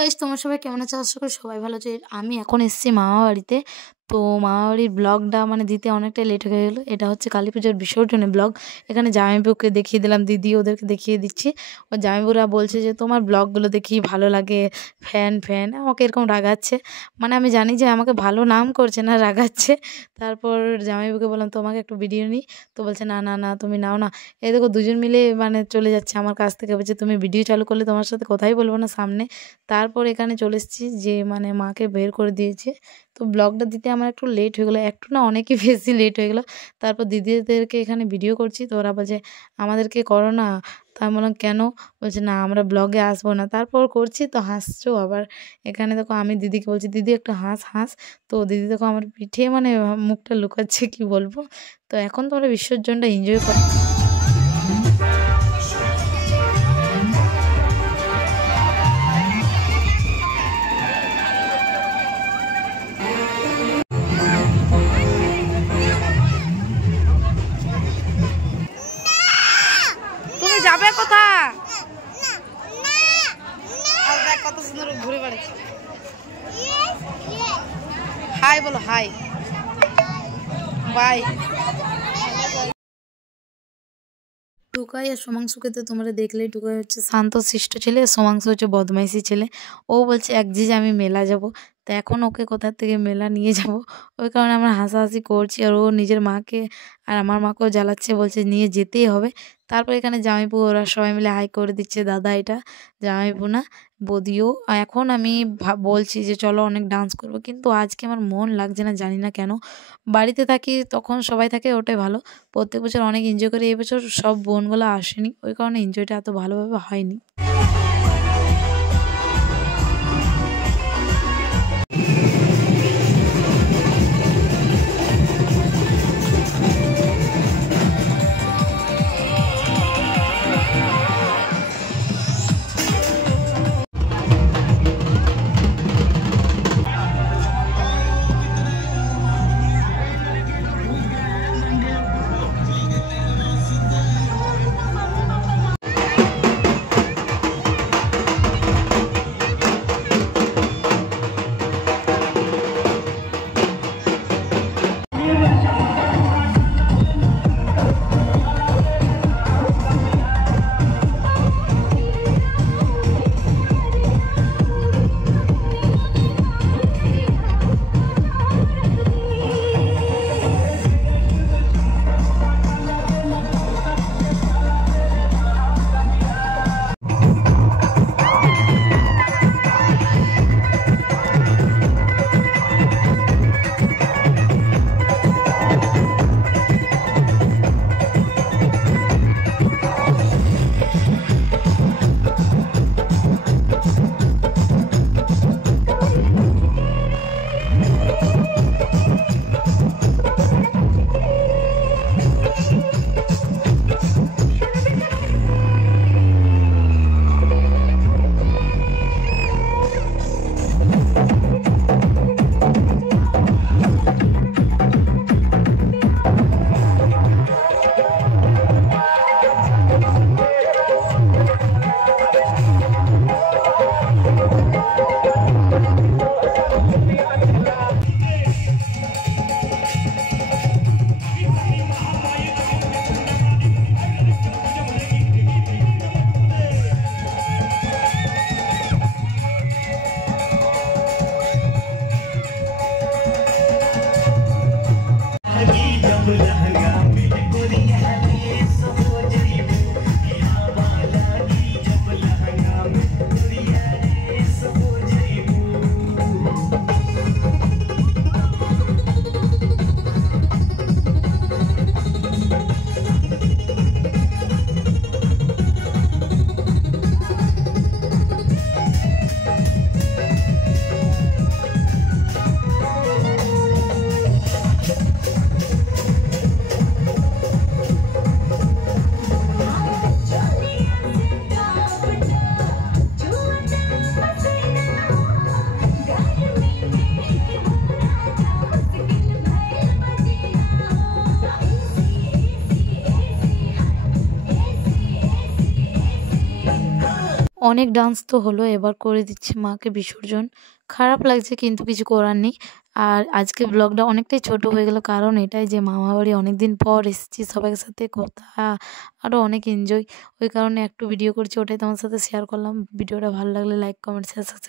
Guys, তোমার সবাই কেমন আছো? আশা করি সবাই ভালো আছে। আমি এখন এসেছি মামা বাড়িতে। তো মামা বাড়ির ব্লগটা দিতে অনেকটাই লেট হয়ে গেলো। এটা হচ্ছে কালী পুজোর বিসর্জনের ব্লগ। এখানে জামাইবাবুকে দেখিয়ে দিলাম, দিদি ওদেরকে দেখিয়ে দিচ্ছি। ও জামাইবাবুরা বলছে যে তোমার ব্লগগুলো দেখি ভালো লাগে, ফ্যান ফ্যান আমাকে এরকম রাগাচ্ছে। আমি জানি যে আমাকে ভালো নাম করছে না, রাগাচ্ছে। তারপর জামাইবাবুকে বললাম তোমাকে একটু ভিডিও নিই। তো বলছে না না না, তুমি নাও না। এই দেখো দুজন মিলে চলে যাচ্ছে আমার কাছ থেকে, বলছে তুমি ভিডিও চালু করলে তোমার সাথে কথাই বলবো না সামনে। তারপর এখানে চলে এসেছি যে মাকে বের করে দিয়েছে। তো ব্লগটা দিতে আমার একটু লেট হয়ে গেলো, একটু না অনেকই বেশি লেট হয়ে গেলো। তারপর দিদিদেরকে এখানে ভিডিও করছি, তো ওরা বলছে আমাদেরকে করো না। তা আমি বললাম কেন? বলছে না আমরা ব্লগে আসবো না। তারপর করছি তো হাসছো আবার। এখানে দেখো আমি দিদিকে বলছি দিদি একটু হাস হাস। তো দিদি দেখো আমার পিঠে মুখটা লুকাচ্ছে, কি বলবো। তো এখন তোমরা বিসর্জনটা এনজয় করো। যাবে কোথা? কত সুন্দর ঘুরে বেড়াচ্ছে। হাই বলো, হাই বাই। টুকাই আর সোমাংশুকে তো তোমরা দেখলেই। টুকাই হচ্ছে শান্ত শিষ্ট ছেলে, সোমাংশু হচ্ছে বদমাইশি ছেলে। ও বলছে এক জিজ আমি মেলা যাব। তো এখন ওকে কোথা থেকে মেলা নিয়ে যাব, ওই কারণে আমরা হাসাহাসি করছি। আর ও নিজের মাকে আর আমার মাকেও জ্বালাচ্ছে, বলছে নিয়ে যেতেই হবে। তারপর এখানে জামাইবু ওরা সবাই মিলে হাই করে দিচ্ছে। দাদা এটা জামাইবু না, বদিও। এখন আমি বলছি যে চলো অনেক ডান্স করবো, কিন্তু আজকে আমার মন লাগছে না, জানি না কেন। বাড়িতে থাকি তখন সবাই থাকে, ওটাই ভালো। প্রত্যেক বছর অনেক এনজয় করি, এই বছর সব বোনগুলো আসেনি, ওই কারণে এনজয়টা এত ভালোভাবে হয়নি। অনেক ডান্স তো হলো, এবার করে দিচ্ছি মাকে বিসর্জন। খারাপ লাগছে কিন্তু কিছু করার নেই। আর আজকে ব্লগটা অনেকটাই ছোট হয়ে গেল, কারণ এটাই যে মামাবাড়ি অনেকদিন পর এসেছি, সবার সাথে কথা আরও অনেক এনজয়, ওই কারণে একটু ভিডিও করছি, ওটাই তোমার সাথে শেয়ার করলাম। ভিডিওটা ভালো লাগলে লাইক, কমেন্ট, শেয়ার, সাবস্ক্রাইব।